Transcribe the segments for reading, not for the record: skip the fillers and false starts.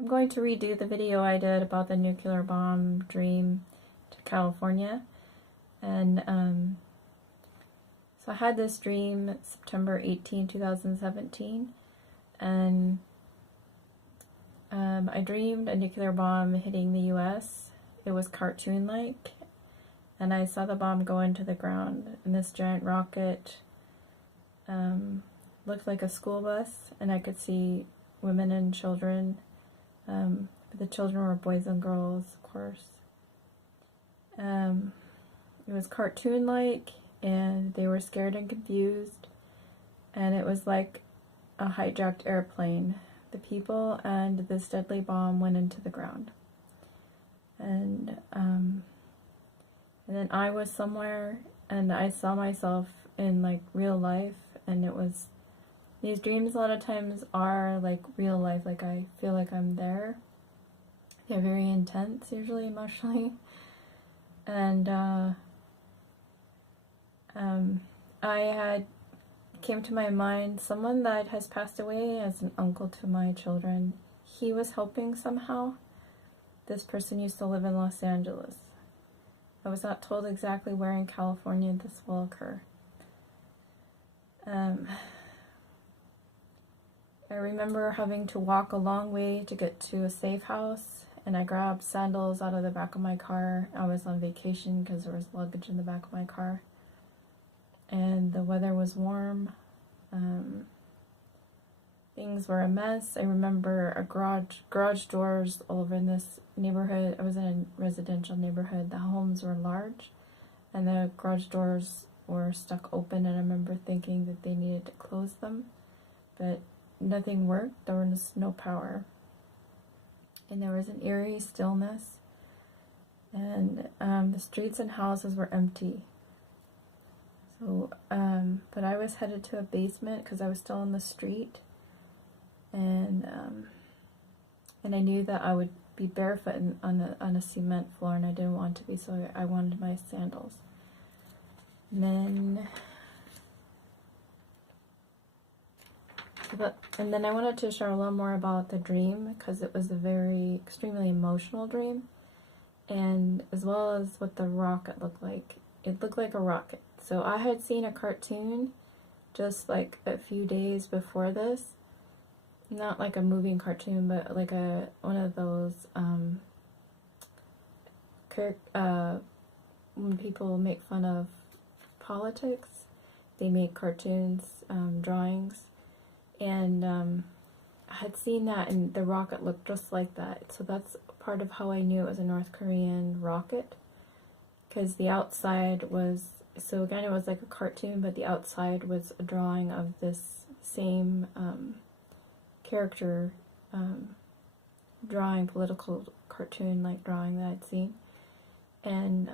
I'm going to redo the video I did about the nuclear bomb dream to California. And so I had this dream September 18, 2017. And I dreamed a nuclear bomb hitting the US. It was cartoon-like. And I saw the bomb go into the ground. And this giant rocket looked like a school bus. And I could see women and children. The children were boys and girls, of course. It was cartoon-like, and they were scared and confused, and it was like a hijacked airplane. The people and this deadly bomb went into the ground. And then I was somewhere, and I saw myself in like real life, and it was, these dreams a lot of times are like real life, like I feel like I'm there. They're very intense, usually emotionally. And came to my mind someone that has passed away as an uncle to my children. He was helping somehow. This person used to live in Los Angeles. I was not told exactly where in California this will occur. I remember having to walk a long way to get to a safe house, and I grabbed sandals out of the back of my car. I was on vacation because there was luggage in the back of my car. And the weather was warm. Things were a mess. I remember garage doors all over in this neighborhood. I was in a residential neighborhood. The homes were large, and the garage doors were stuck open, and I remember thinking that they needed to close them, but nothing worked. There was no power, and there was an eerie stillness, and the streets and houses were empty. So, but I was headed to a basement because I was still on the street, and I knew that I would be barefoot on a cement floor, and I didn't want to be, so I wanted my sandals. And then I wanted to share a little more about the dream because it was a very extremely emotional dream, and as well as what the rocket looked like. It looked like a rocket. So I had seen a cartoon just like a few days before this. Not like a moving cartoon, but like one of those when people make fun of politics, they make cartoons, drawings, and I had seen that, and the rocket looked just like that. So that's part of how I knew it was a North Korean rocket, because the outside was, so again, it was like a cartoon, but the outside was a drawing of this same character drawing, political cartoon like drawing that I'd seen. And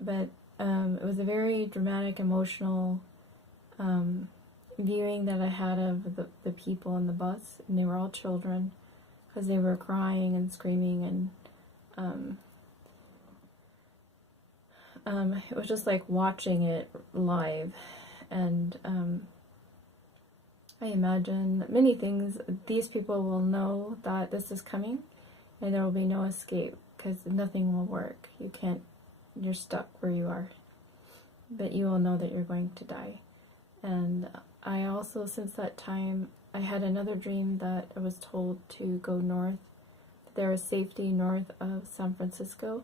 but it was a very dramatic, emotional viewing that I had of the people in the bus, and they were all children because they were crying and screaming, and it was just like watching it live. And I imagine many things. These people will know that this is coming, and there will be no escape because nothing will work. You're stuck where you are, but you will know that you're going to die. And I also, since that time, I had another dream that I was told to go north. There is safety north of San Francisco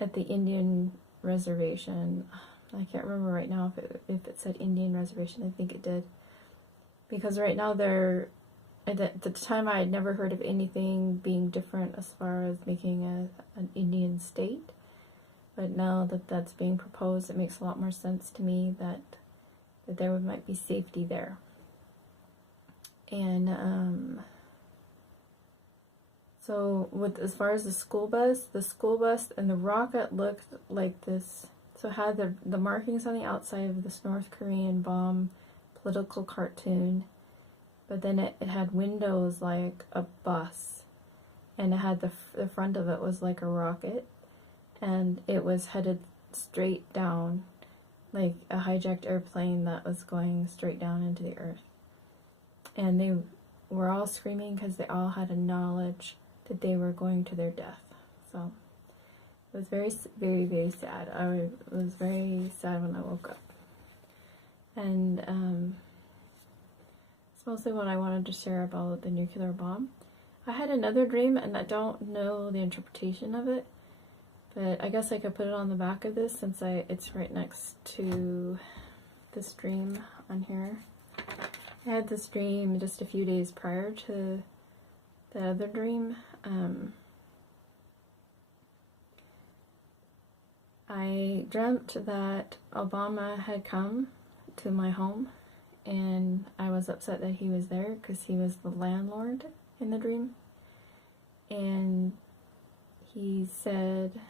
at the Indian reservation. I can't remember right now if it said Indian reservation. I think it did. Because right now at the time I had never heard of anything being different as far as making an Indian state. But now that that's being proposed, it makes a lot more sense to me that there might be safety there. And so as far as the school bus and the rocket looked like this. So it had the markings on the outside of this North Korean bomb political cartoon, but then it had windows like a bus, and it had the front of it was like a rocket, and it was headed straight down, like a hijacked airplane that was going straight down into the earth. And they were all screaming because they all had a knowledge that they were going to their death. So it was very, very, very sad. I was very sad when I woke up. And it's mostly what I wanted to share about the nuclear bomb. I had another dream, and I don't know the interpretation of it, but I guess I could put it on the back of this since it's right next to this dream on here. I had this dream just a few days prior to the other dream. I dreamt that Obama had come to my home, and I was upset that he was there because he was the landlord in the dream. And he said,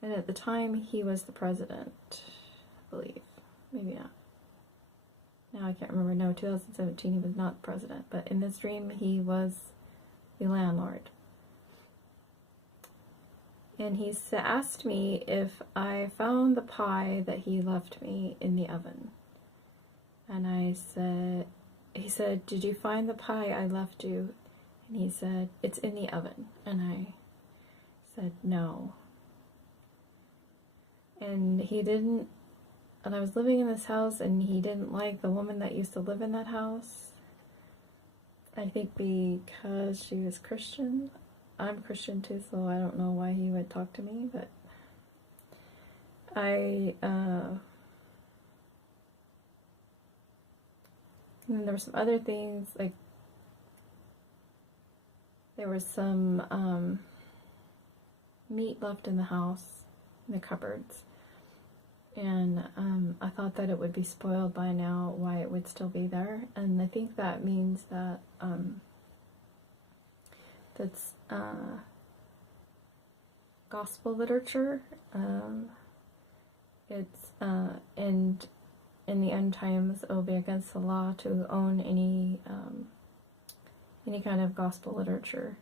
and at the time he was the president, I believe. Maybe not. Now I can't remember. No, 2017 he was not the president, but in this dream he was the landlord. And he asked me if I found the pie that he left me in the oven. And he said, did you find the pie I left you? And he said, it's in the oven. And I said, no. And I was living in this house, and he didn't like the woman that used to live in that house. I think because she was Christian. I'm Christian too, so I don't know why he would talk to me, but and there were some other things, like there was some meat left in the house, in the cupboards, and I thought that it would be spoiled by now, why it would still be there, and I think that means that that's gospel literature. It's and in the end times it will be against the law to own any kind of gospel literature.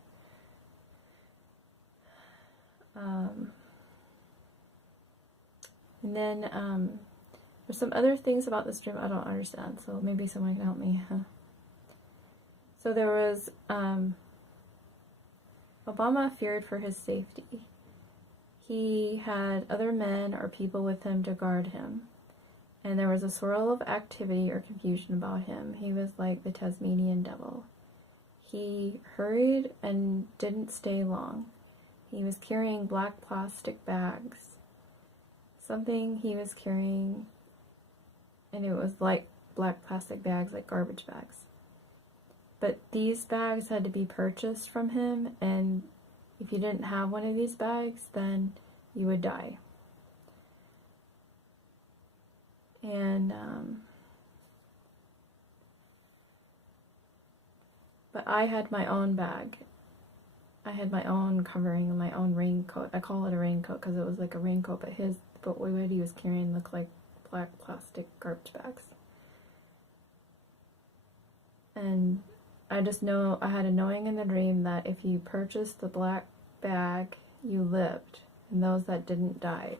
And then there's some other things about this dream I don't understand, so maybe someone can help me. So there was Obama feared for his safety. He had other men or people with him to guard him, and there was a swirl of activity or confusion about him. He was like the Tasmanian devil. He hurried and didn't stay long. He was carrying black plastic bags. Something he was carrying, and it was like black plastic bags, like garbage bags. But these bags had to be purchased from him, and if you didn't have one of these bags, then you would die. And, but I had my own bag. I had my own covering and my own raincoat. I call it a raincoat because it was like a raincoat, but what he was carrying looked like black plastic garbage bags. And I just know, I had a knowing in the dream that if you purchased the black bag, you lived, and those that didn't died,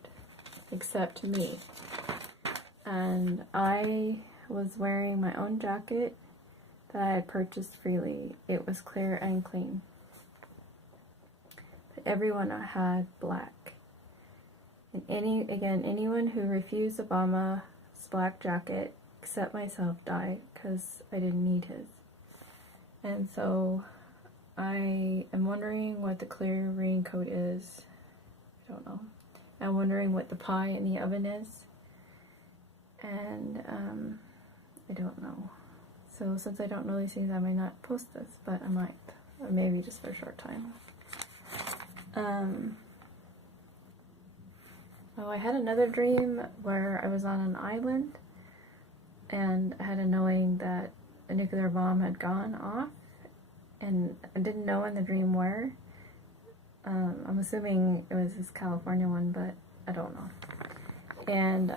except me. And I was wearing my own jacket that I had purchased freely. It was clear and clean. But everyone had black. And anyone who refused Obama's black jacket, except myself, died, because I didn't need his. And so I am wondering what the clear raincoat is. I don't know. I'm wondering what the pie in the oven is. And I don't know. So since I don't know these things, I might not post this, but I might. Or maybe just for a short time. Oh, I had another dream where I was on an island, and I had a knowing that a nuclear bomb had gone off, and I didn't know in the dream where. I'm assuming it was this California one, but I don't know. And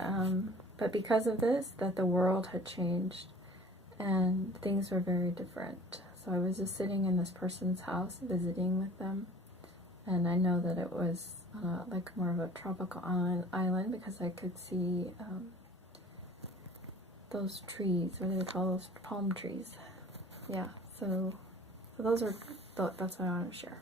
but because of this, that the world had changed and things were very different. So I was just sitting in this person's house visiting with them, and I know that it was like more of a tropical island because I could see those trees. What do they call those? Palm trees. Yeah. So those are that's what I want to share.